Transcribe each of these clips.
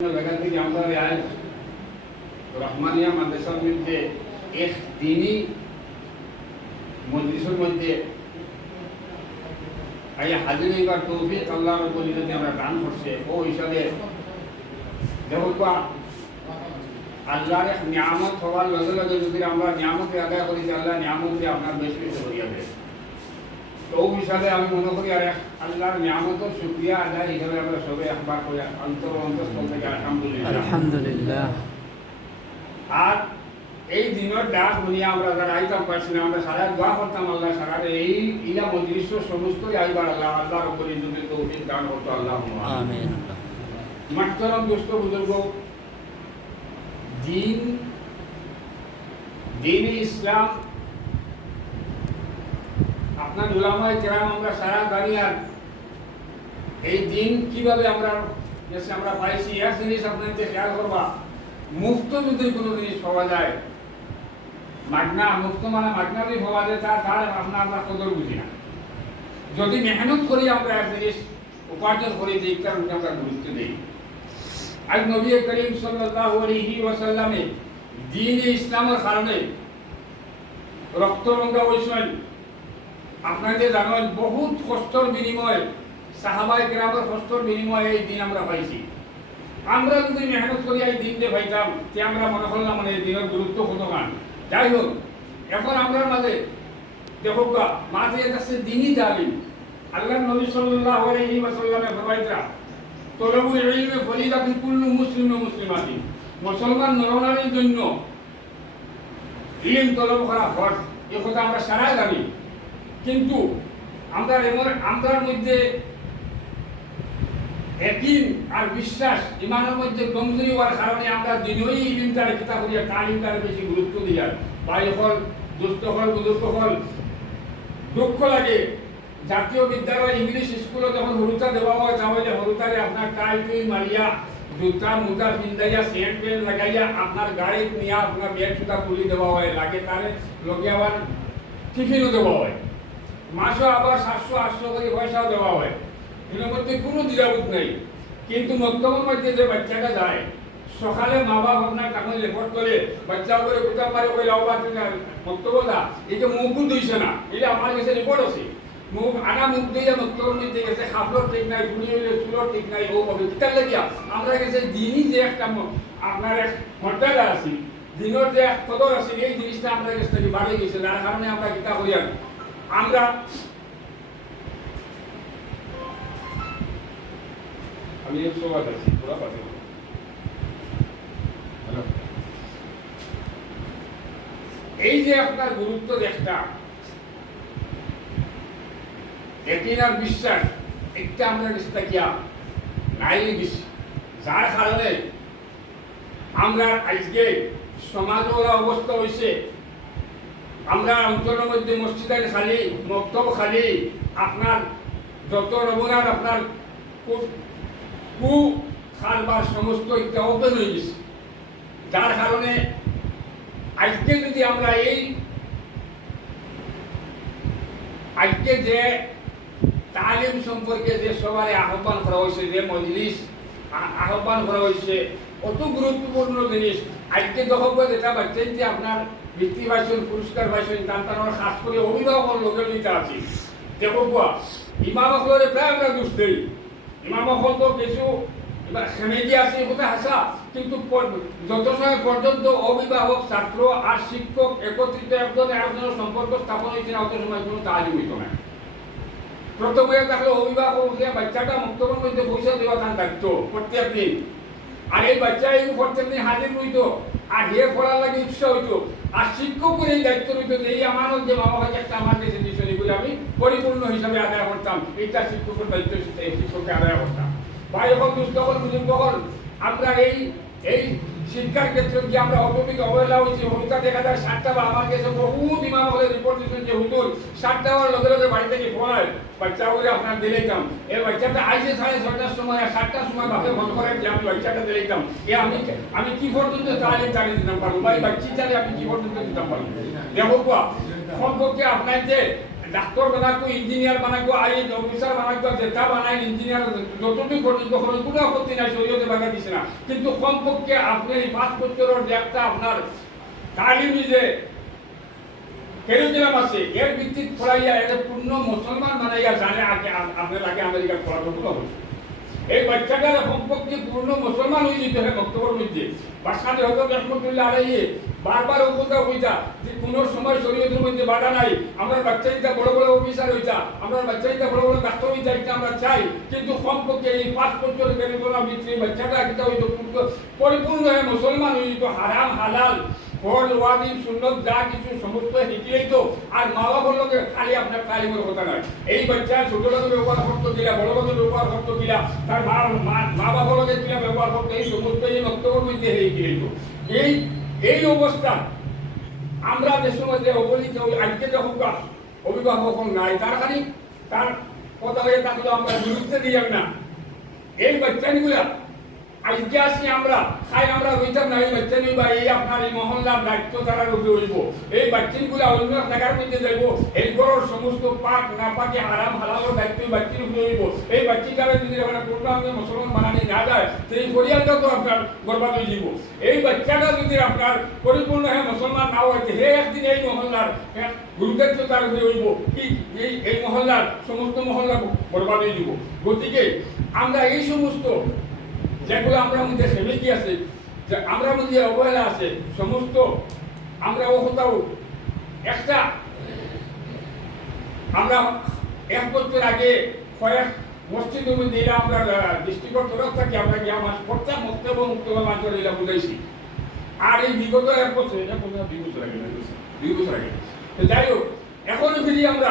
জায়গা থেকে আমরা আজ রহমানিয়া মাদ্রাসার মধ্যে এক দিনই মজলিসের মধ্যে এই হাজির হইবার তৌফিক আল্লাহ রব্বুল যদি আমরা দান করছে ও হিসাবে দেখবা আল্লাহর এক নিয়ামত হওয়ার লগে লগে যদি আমরা নিয়ামতে আদায় করি যে আল্লাহ নিয়ামতে আপনার বেশি বেশি করিয়া দেয় ওই হিসাবে আমি মনে করি আর আল্লাহর নিয়ামতের শুক্রিয়া আদায় হিসাবে আমরা সবে একবার করে অন্তর অন্তঃস্থল থেকে আলহামদুলিল্লাহ। আলহামদুলিল্লাহ। আর এই দিনের ডাক শুনিয়া আমরা যারা আইতাম পারছি না আমরা সারা দোয়া করতাম আল্লাহ সারা এই ইলা মজলিস সমস্ত আইবার আল্লাহ আল্লাহ রব্বুল ইজ্জতের তৌফিক দান করতো আল্লাহ। আমিন। মাহতারাম দোস্ত বুজুর্গ দিন দিন ইসলাম আপনার উলামায় কেরাম আমরা সারা দাঁড়িয়ার এই দিন কীভাবে আমরা যেসে আমরা পাইছি, এক জিনিস আপনাদের খেয়াল করবা মুক্ত যদি কোনো জিনিস পাওয়া যায়, মাগনা মুক্ত মানে মাগনা যদি পাওয়া যায় তার তার আপনার আমরা কদর বুঝি না। যদি মেহনত করি আমরা এক জিনিস, উপার্জন করি, যে কারণ আমরা গুরুত্ব দিই। আজ নবী করিম সাল্লাল্লাহু আলাইহি ওয়াসাল্লামে দ্বীন ইসলামের কারণে রক্তরঙ্গা হয়েছেন আপনাদের জানেন, বহুত কষ্টর বিনিময়ে, সাহাবাই গ্রামের কষ্টর বিনিময়ে এই দিন আমরা পাইছি। আমরা যদি মেহনত করি, এই দিন দিয়ে পাইতাম, তে আমরা মনে করলাম মানে এই দিনের গুরুত্ব কত গান যাই হোক, এখন আমরা মাঝে, দেখো মাঝে কাছে দিনই তালিম। আল্লাহ নবী সাল্লাল্লাহু আলাইহি ওয়াসাল্লামে ফরমাইতরা তলবুল ইলমে ফরিদাতুল কুল্লু মুসলিম ও মুসলিমাতি। মুসলমান নরনারীর জন্য, ইলম তলব করা ফরজ, এ কথা আমরা সারাই জানি। কিন্তু আমরা এমন, আমরার মধ্যে একই আর বিশ্বাস, ইমানের মধ্যে কমজোরি হওয়ার কারণে আমরা দিনই ইলিমটারে কিতা করিয়া তালিমটারে বেশি গুরুত্ব দিয়া। ভাই হল দুস্থ হল, বুজুর্গ হল, দুঃখ লাগে। জাতীয় বিদ্যালয় ইংলিশ স্কুলে যখন হরুতা দেওয়া হয়, তাহলে হরুতারে আপনার টাই টুই মারিয়া, জুতা মুজা পিন্দাইয়া সেন্ট পেন্ট লাগাইয়া আপনার গাড়ি নিয়ে আপনার ব্যাগ সুতা তুলি দেওয়া হয়, লাগে তারে লগে আবার টিফিনও দেওয়া হয়। মাসও আবার সাতশো, আটশো করে পয়সাও দেওয়া হয়। এর মধ্যে কোনো দ্বিধাবোধ নেই। কিন্তু মক্তবের মধ্যে যে বাচ্চাটা যায়, সকালে মা বাপ আপনার কামে লেপট করে, বাচ্চা করে কোথা পারে ওই আছে না মক্তবদা এই যে মুখও দিছে না, এটা আমার কাছে রিপোর্ট আছে। মুখ আনা মুখ দিয়ে মক্তবের মধ্যে গেছে খাবলোর ঠিক নাই, গুলি হইলে চুলোর ঠিক নাই ও হবে কিতার লাগিয়া। আমরা গেছে দিনই যে একটা আপনার এক মর্যাদা আছে দিনের যে এক কদর আছে, এই জিনিসটা আমরা কাছ থেকে বাড়ে গেছে, যার কারণে আমরা করি আর আমরা আমি হ্যালো? এই যে আপনার গুরুত্ব একটা একিন আর বিশ্বাস একটা আমরা চেষ্টা কিয়া? নাই বেশি যার কারণে আমরা আজকে সমাজ অবস্থা হয়েছে আমরা অঞ্চলের মধ্যে মসজিদের খালি, মক্তব খালি, আপনার যত নমুনার আপনার কু- কু খারবার সমস্ত একটা ওপেন হয়ে গেছে। যার কারণে আজকে যদি আমরা এই আজকে যে তালিম সম্পর্কে যে সবাই আহ্বান করা হয়েছে, যে মজলিস আহ্বান করা হয়েছে, অত গুরুত্বপূর্ণ জিনিস আজকে যখন যেটা পাচ্ছেন যে আপনার বৃত্তি পাইছেন পুরস্কার পাইছেন তার তার খাস করে অভিভাবক লোকের নিতে আছে। দেখো কোয়া ইমামকলরে প্রায় আমরা দোষ দেই। ইমামকল তো কিছু এবার সেমেজি আছে এই হাসা কিন্তু যত সময় পর্যন্ত অভিভাবক ছাত্র আর শিক্ষক একত্রিত একজন একজনের সম্পর্ক স্থাপন হয়েছে না অত সময় কোনো তালিম হইত না প্রথমে তাহলে অভিভাবক বাচ্চাটা মুক্তবের মধ্যে পয়সা দেওয়া তার দায়িত্ব প্রত্যেক দিন। আর এই বাচ্চা এই প্রত্যেক হাজির হইতো, আর হে পড়ার লাগে ইচ্ছা হইতো, আর শিক্ষকের এই দায়িত্ব হইতো যে এই আমানত যে বাবা ভাই একটা আমার দেশে দিয়েছে এগুলি আমি পরিপূর্ণ হিসাবে আদায় করতাম। এটা শিক্ষকের দায়িত্ব এই শিক্ষককে আদায় করতাম। ভাই হল দুস্থ হল বুজুর্গ আমরা এই এই শিক্ষার ক্ষেত্রে যে আমরা অটোমিক অবহেলা হয়েছি হলুদা দেখা যায় সাতটা বা আমার কাছে বহুত ইমাম হলে রিপোর্ট দিচ্ছেন যে হুতুর সাতটা হওয়ার লগে লগে বাড়ি থেকে ফোন বাচ্চা বলে আপনার দিলাইতাম এ বাচ্চাটা আইসে সাড়ে ছয়টার সময় আর সাতটার সময় বাপে ফোন করে যে, আমি বাচ্চাটা দিলাইতাম এ আমি আমি কি পর্যন্ত তালিম তালিম দিতাম পারব? ভাই বাচ্চি চালে আমি কি পর্যন্ত দিতাম পারব? দেখো সম্পর্কে আপনার যে ডাক্তার বানাকো ইঞ্জিনিয়ার বানাকো আইএস অফিসার বানাকো যেটা বানায় ইঞ্জিনিয়ার যতটুকু পর্যন্ত কোনো কোনো আপত্তি নাই শরীয়তে বাধা দিছে না। কিন্তু কমপক্ষে আপনি এই পাঁচ বছরের যে একটা আপনার তালিমি যে কেরিকুলাম আছে এর ভিত্তিত পড়াইয়া এটা পূর্ণ মুসলমান বানাইয়া জানে আগে আপনার আগে আমেরিকার পড়াশোনা হয়েছে এই বাচ্চাটার কমপক্ষে পূর্ণ মুসলমান হয়ে যেতে হয় বক্তব্যের মধ্যে। বাসাতে হয়তো রহমতুল্লাহ আলাইহি বারবার উপকার হইতা যে কোনো সময় শরীয়তের মধ্যে বাধা নাই, আমরা বাচ্চা ইটা বড় বড় অফিসার হইতা আমরা বাচ্চা ইটা বড় বড় ডাক্তার হইতা এটা আমরা চাই, কিন্তু কমপক্ষে এই পাঁচ বছর কেরিকুলাম ভিত্তি বাচ্চাটা এটা হইতো পূর্ণ- পরিপূর্ণ হয়ে মুসলমান যেত, হারাম, হালাল ফল ওয়াজিব, সুন্নত, যা কিছু সমস্ত শিখিলেই তো আর মা বাবার লোকে খালি আপনার তালিমের কথা নয়। এই বাচ্চা ছোট লোকের ব্যবহার করতো কিনা, বড় লোকের ব্যবহার করতো কিনা, তার মা মা- বাবার লোকে কিনা ব্যবহার করতো, এই সমস্ত এই বক্তব্যের মধ্যে গেলেই তো এই এই অবস্থা। আমরা যে সময় যে অবলিত আজকে যখন অভিভাবক নাই, তার খালি তার কথা তাকে আমরা বিরুদ্ধে দিলাম না। এই বাচ্চাগুলা আজকে আসি আমরা খাই আমরা রইতাম না, এই বাচ্চা বা এই আপনার এই মহল্লার দায়িত্ব তারা রবি হইব। এই বাচ্চাগুলা অন্য জায়গার মধ্যে যাইব, এই ঘরের সমস্ত পাক না পাকে হারাম হালালের দায়িত্ব এই বাচ্চার উপরে হইব। এই বাচ্চাটারে যদি আমরা পূর্ণাঙ্গে মুসলমান বানানি না যায় এই পরিয়ালটা তো আপনার বরবাদ হয়ে যাব এই বাচ্চাটা যদি আপনার পরিপূর্ণ হয়ে মুসলমান না হয় হে একদিন এই মহল্লার গুরুদায়িত্ব তার উপরে হইব। কি? এই এই মহল্লার সমস্ত মহল্লা বরবাদ হয়ে যাব গতিকে আমরা এই সমস্ত যেগুলো আমরা মধ্যে সেমিকি আছে, যে আমরা মধ্যে অবহেলা আছে, সমস্ত আমরা ও কোথাও একটা। আমরা এক বছর আগে কয়েক মসজিদের মধ্যে আমরা ডিস্ট্রিক্টের তরফ থেকে, আমরা গিয়ে আমার প্রত্যেক বক্তব্য মুক্তব্য মানুষের এরা বুঝাইছি। আর এই বিগত এক বছর, এটা কোনো দুই বছর আগে দুই বছর আগে। যাই হোক, এখনও ফিরি আমরা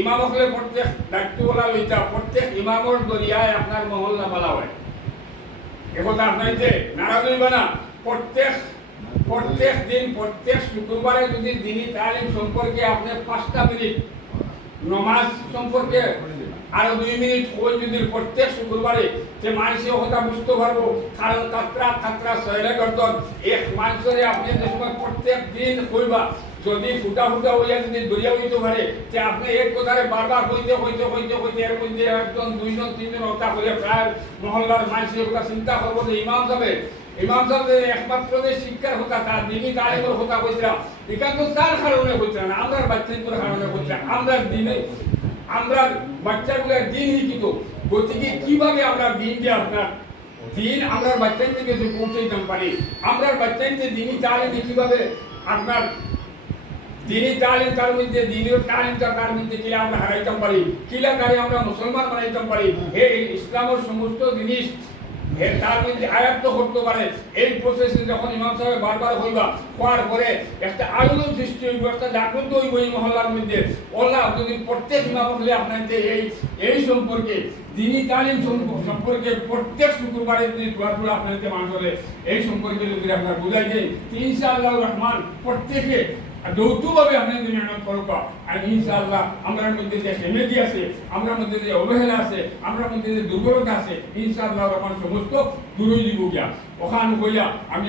ইমাম হলে প্রত্যেক দায়িত্বওয়ালা লইতা প্রত্যেক ইমামর দরিয়ায় আপনার মহল্লা বলা হয়। একথা আপনার যে নারাজ হইবা না, প্রত্যেক প্রত্যেক দিন, প্রত্যেক শুক্রবারে যদি দিনই তালিম সম্পর্কে আপনি পাঁচটা মিনিট, নমাজ সম্পর্কে আরও দুই মিনিট ওই যদি প্রত্যেক শুক্রবারে, যে মানুষের কথা বুঝতে পারব, কারণ কাতরা কাতরা সহেলে করতন এক মানুষের আপনি যে সময় প্রত্যেক দিন কইবা যদি ফুটা ফুটা হইয়া যদি দরিয়া হইতে পারে যে আপনি এক কথারে বারবার হইতে হইতে হইতে হইতে এর মধ্যে একজন, দুইজন, তিনজন হত্যা করে প্রায় মহল্লার মানুষের কথা চিন্তা করব যে ইমাম যাবে ইমাম সাহেব একমাত্র যে শিক্ষার হতা, তার দিনই তালিমের হতা হইতরা এটা তো তার কারণে হইতরা না আমরা বাচ্চাগুলোর কারণে হইতরা আমরা দিনে আমরা বাচ্চাগুলো দিন শিখিত গতিকে কীভাবে আমরা দিনকে আপনার দিন আমরা বাচ্চাদের কাছে পৌঁছাইতে পারি আমরা বাচ্চাদের দিনই তালিমে কীভাবে আপনার দিনই তালিম তার মধ্যে দিনের তালিম তার মধ্যে, কিলা আমরা হারাইতে পারি, কিলা কারে আমরা মুসলমান বানাইতে পারি। হে ইসলামের সমস্ত জিনিস তার মধ্যে আয়ত্ত করতে পারে। এই প্রসেসে যখন ইমাম সাহেব বারবার হইবা, হওয়ার পরে একটা আলোড়ন সৃষ্টি হইব, একটা জাগ্রত হইব এই মহল্লার মধ্যে। ওলা যদি প্রত্যেক ইমাম হলে আপনাদের এই এই সম্পর্কে, দিনী তালিম সম্পর্কে প্রত্যেক শুক্রবারে যদি দোয়াগুলো আপনাদের মানুষের এই সম্পর্কে যদি আপনার বুঝাই দেয় ইনশাআল্লাহ রহমান প্রত্যেকে যৌথভাবে মেহনত আর ইনশাআল্লাহ মধ্যে যে আছে মধ্যে যে অবহেলা আছে মধ্যে যে দুর্বলতা আছে, ইনশাআল্লাহ রহমান সমস্ত দূর হয়ে দিব গিয়া। ওখান হইয়া আমি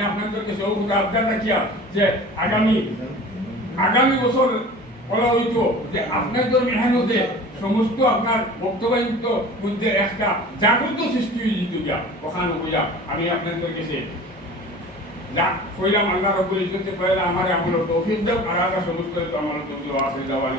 আবদার রাখিয়া যে আগামী আগামী বছর বলা হইতো যে আপনাদের মেহনতে সমস্ত আপনার বক্তব্যযুক্ত মধ্যে একটা জাগ্রত সৃষ্টি হয়ে যেত গিয়া। ওখানে হইয়া আমি আপনাদের কাছে যা কইলাম আল্লাহ রব্বুল ইজ্জতে কইলা আমার আমল তৌফিক দাও আর আগা সমস্ত তো আমার তো আসে যাওয়া